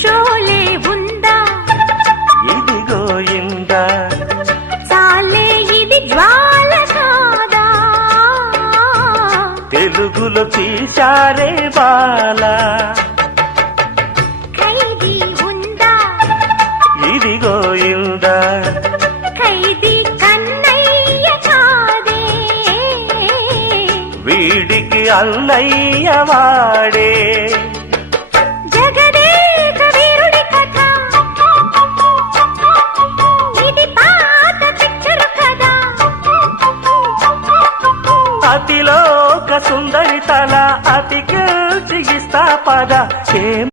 షోలే ఉందా ఇదిగో ఇందా చాలే ఇది జ్వాల కాదా తెలుగులో తీశారే బాలా ఖైదీ ఉందా ఇదిగో ఇందా ఖైదీ కన్నయ్య కాదే వీడికి అన్నయ్య వాడే జగదేక వీరుడి కథ ఇది పాత పిక్చరు కదా అతిలోక సుందరి తల అతికి చిగిస్తా పద